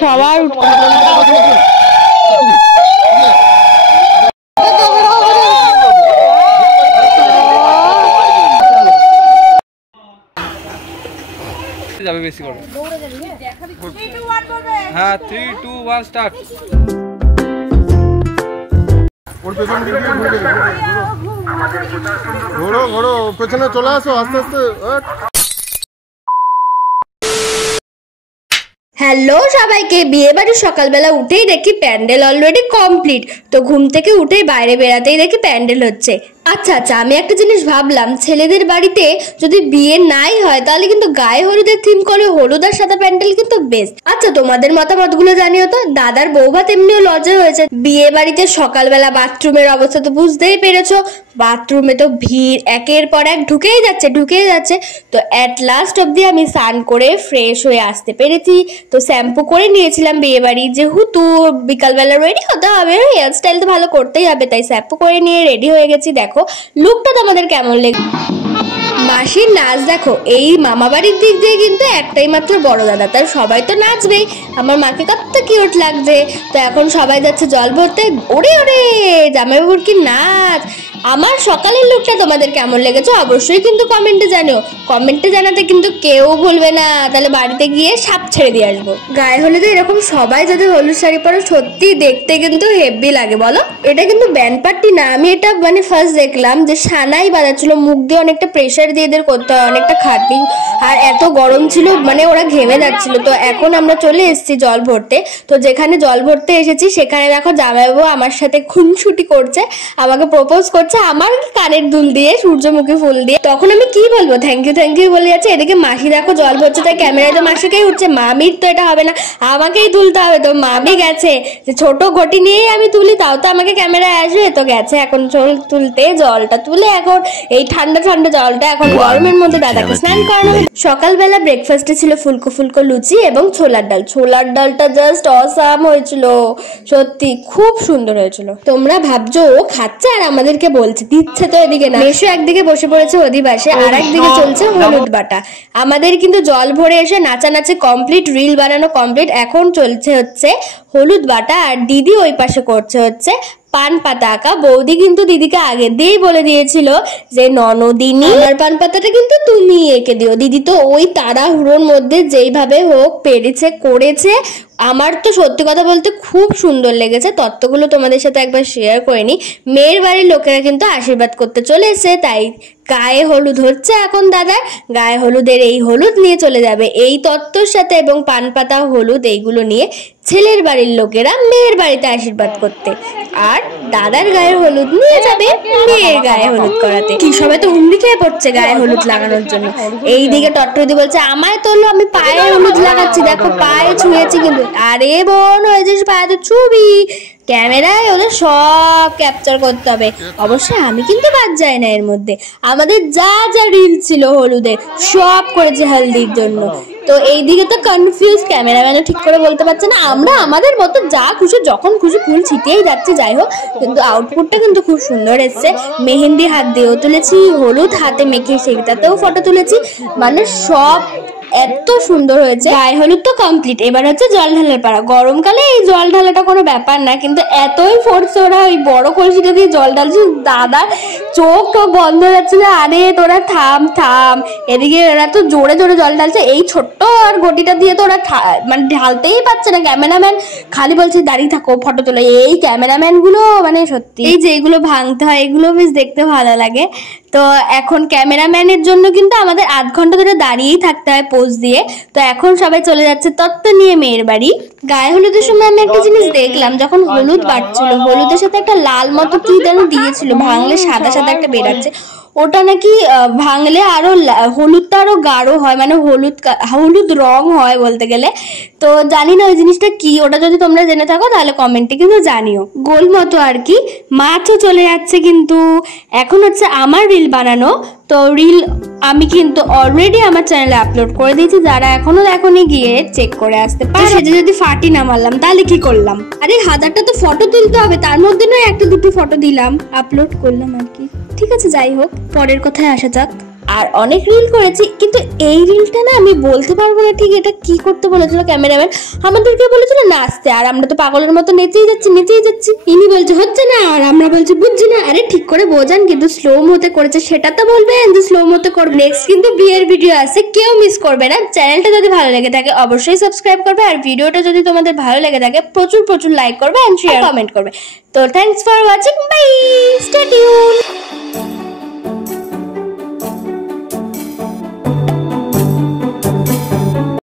সবার যাবে বেশি করে। হ্যাঁ 3 2 1 স্টার্ট। ঘোড়ো ঘোড়ো পেছনে চলে আসো আস্তে আস্তে। হ্যালো সবাইকে, বিয়ে বাড়ির সকালবেলা উঠেই দেখি প্যান্ডেল অলরেডি কমপ্লিট। তো ঘুম থেকে উঠেই বাইরে বেরাতেই দেখি প্যান্ডেল হচ্ছে। আচ্ছা আচ্ছা, আমি একটা জিনিস ভাবলাম, ছেলেদের বাড়িতে যদি বিয়ে নাই হয় তাহলে কিন্তু গায়ে হলুদের থিম করে হলুদ আর সাদা প্যান্ডেল কিন্তু বেস্ট। আচ্ছা, তোমাদের মতামত গুলো জানিও তো। দাদার বৌভাত এমনিও লজ্জা হয়েছে। বিয়ে বাড়িতে সকালবেলা বাথরুমের অবস্থা তো বুঝতেই পেরেছো। বাথরুমে তো ভিড় একের পর এক ঢুকেই যাচ্ছে। তো অ্যাট লাস্ট অব্দি আমি স্নান করে ফ্রেশ হয়ে আসতে পেরেছি। তো শ্যাম্পু করে নিয়েছিলাম বিয়ে বাড়ি, যেহেতু বিকালবেলা রেডি হতে হবে, হেয়ার স্টাইল তো ভালো করতেই হবে, তাই শ্যাম্পু করে নিয়ে রেডি হয়ে গেছি। দেখো লুকটা তোমাদের কেমন লেগে। মাসির নাচ দেখো, এই মামা বাড়ির দিক দিয়ে কিন্তু একটাই মাত্র বড় দাদা, তার সবাই তো নাচবেই। আমার মাকে কত কিউট লাগছে। তো এখন সবাই যাচ্ছে জল ভরতে। ওরে ওরে জামাইবাবুর কি নাচ। আমার সকালের লুকটা তোমাদের কেমন লেগেছে অবশ্যই কিন্তু কমেন্টে জানিও। কমেন্টে জানাতে কিন্তু কেউ ভুলবে না, তাহলে বাড়িতে গিয়ে সাপ ছেড়ে দিয়ে আসবো। গায়ে হলুদে এরকম সবাই যদি হলুদ শাড়ি পরে সত্যি দেখতে কিন্তু হেভি লাগে বলো। এটা কিন্তু ব্যান্ড পার্টি না, আমি এটা মানে ফার্স্ট দেখলাম যে সানাই বাজাচ্ছিল, মুখ দিয়ে অনেকটা প্রেশার দিয়ে এদের করতে হয়, অনেকটা খাটনি, আর এত গরম ছিল মানে ওরা ঘেমে যাচ্ছিল। তো এখন আমরা চলে এসেছি জল ভরতে। তো যেখানে জল ভরতে এসেছি সেখানে দেখো জামাইবাবু আমার সাথে খুনসুটি করছে, আমাকে প্রপোজ করছে আমার কানের দুল দিয়ে, সূর্যমুখী ফুল দিয়ে। তখন আমি কি বলবো, থ্যাংক ইউ বলে যাচ্ছে। এদিকে মাসি দেখো জল ভরছে, তাই ক্যামেরায় তো মাসিকেই উঠছে, মামির তো এটা হবে না, আমাকেই তুলতে হবে। তো মামি গেছে যে ছোট ঘটি নিয়েই আমি তুলি, তাও তো আমাকে ক্যামেরায় আসবে। তো গেছে এখন চল তুলতে, জলটা তুলে এখন এই ঠান্ডা জলটা এখন গরমের মধ্যে দাদাকে স্নান করানো। সকালবেলা ব্রেকফাস্টে ছিল ফুলকো লুচি এবং ছোলার ডালটা জাস্ট অসাম হয়েছিল, সত্যি খুব সুন্দর হয়েছিল। তোমরা ভাবছো ও খাচ্ছে আর আমাদেরকে বলছে, দিচ্ছে তো এদিকে না। মেশো একদিকে বসে পড়েছে অধিবাসে, আর একদিকে চলছে হলুদ বাটা। আমাদের কিন্তু জল ভরে এসে নাচানাচি কমপ্লিট, রিল বানানো কমপ্লিট, এখন চলছে হচ্ছে হলুদ বাটা। আর দিদি ওই পাশে করছে হচ্ছে পান পাতা আঁকা। বৌদি কিন্তু দিদিকে আগে দিয়েই বলে দিয়েছিল যে ননদিনী আমার পান পাতাটা কিন্তু তুমি এঁকে দিও। দিদি তো ওই তাড়াহুড়োর মধ্যে যেইভাবে হোক পেরেছে করেছে। আমার তো সত্যি কথা বলতে খুব সুন্দর লেগেছে। তত্ত্বগুলো তোমাদের সাথে একবার শেয়ার করে নি। মেয়ের বাড়ির লোকেরা কিন্তু আশীর্বাদ করতে চলে এসেছে, তাই গায়ে হলুদ হচ্ছে এখন দাদার। গায়ে হলুদের এই হলুদ নিয়ে চলে যাবে এই তত্ত্বর সাথে এবং পান পাতা হলুদ এইগুলো নিয়ে ছেলের বাড়ির লোকেরা মেয়ের বাড়িতে আশীর্বাদ করতে, আর দাদার গায়ে হলুদ নিয়ে যাবে মেয়ের গায়ে হলুদ করাতে। কি সবাই তো হুমড়ি খেয়ে পড়ছে গায়ে হলুদ লাগানোর জন্য। এইদিকে টট্টদি বলছে আমায় তোলো, আমি পায়ে হলুদ লাগাচ্ছি, দেখো পায়ে ছুঁয়েছি কিন্তু। আরে বোন হয়েছিস, পায়ে তো ছুবি, ক্যামেরায় ওদের সব ক্যাপচার করতে হবে। অবশ্যই আমি কিন্তু বাদ যাই না এর মধ্যে। আমাদের যা রিল ছিল হলুদের সব করেছে হলদির জন্য। তো এইদিকে তো কনফিউজ, ক্যামেরাম্যানও ঠিক করে বলতে পারছে না। আমরা আমাদের মতো যা খুশি যখন খুশি ফুল ছিটিয়েই যাচ্ছি, যাই হোক কিন্তু আউটপুটটা কিন্তু খুব সুন্দর এসছে। মেহেন্দি হাত দিয়েও তুলেছি, হলুদ হাতে মেখে সেটাতেও ফটো তুলেছি, মানে সব এত সুন্দর হয়েছে। গায়ে হলুদ তো কমপ্লিট, এবার হচ্ছে জল ঢালার পাড়া। গরমকালে এই জল ঢালাটা কোনো ব্যাপার না, কিন্তু এতই ফোর্সে ওরা ওই বড় কলসিটা দিয়ে জল ঢালছে, দাদার চোখ বন্ধ হয়ে যাচ্ছিল। আরে তোরা থাম। এদিকে ওরা তো জোরে জল ঢালছে, এই ছোট্ট আর ঘটিটা দিয়ে তো ওরা মানে ঢালতেই পারছে না। ক্যামেরাম্যান খালি বলছে দাঁড়িয়ে থাকো ফটো তোলো। এই ক্যামেরাম্যান গুলো মানে সত্যি, এই যে এগুলো ভাঙতে হয় এগুলো বেশ দেখতে ভালো লাগে। তো এখন ক্যামেরাম্যানের জন্য কিন্তু আমাদের আধ ঘন্টা ধরে দাঁড়িয়েই থাকতে হয় পোজ দিয়ে। তো এখন সবাই চলে যাচ্ছে তত্ত্ব নিয়ে মেয়ের বাড়ি। গায়ে হলুদের সময় আমি একটা জিনিস দেখলাম, যখন হলুদ বাটছিল হলুদের সাথে একটা লাল মতো কি যেন দিয়েছিল, ভাঙলে সাদা একটা বেরাচ্ছে। ওটা নাকি ভাঙলে আরো হলুদটা আরো গাঢ় হয়, মানে হলুদ রং হয় বলতে গেলে। তো জানি না ওই জিনিসটা কি, ওটা যদি তোমরা জেনে থাকো তাহলে কমেন্টে কিন্তু জানিও। গোল মতো আর কি। মাছও চলে যাচ্ছে কিন্তু। এখন হচ্ছে আমার রিল বানানো, তো রিল আমি কিন্তু অলরেডি আমার চ্যানেলে আপলোড করে দিয়েছি, যারা এখনো দেখোনি গিয়ে চেক করে আসতে পারো। সেটা যদি ফাটি না মারলাম তাহলে কি করলাম? আরে 1000টা তো ফটো তুলতে হবে, তার মধ্যে নয় একটা দুটো ফটো দিলাম, আপলোড করলাম আর কি। ঠিক আছে, যাই হোক, পরের কথায় আসা যাক। আর অনেক রিল করেছি, কিন্তু এই রিলটা না আমি বলতে পারবো না ঠিক এটা কি করতে বলেছিল ক্যামেরাম্যান। আমাদেরকে বলেছিল নাচতে, আর আমরা তো পাগলের মতো নেচেই যাচ্ছি। ইনি বলছে হচ্ছে না, আর আমরা বলছি বুঝছি না। আরে ঠিক করে বোঝান, কিন্তু স্লো মোতে করেছে সেটা তো বলবেন যে স্লো মোতে করবে। নেক্সট কিন্তু বিয়ের ভিডিও আছে, কেউ মিস করবে না। চ্যানেলটা যদি ভালো লেগে থাকে অবশ্যই সাবস্ক্রাইব করবে, আর ভিডিওটা যদি তোমাদের ভালো লেগে থাকে প্রচুর লাইক করবে এন্ড শেয়ার কমেন্ট করবে। তো thanks for watching, bye, stay tune.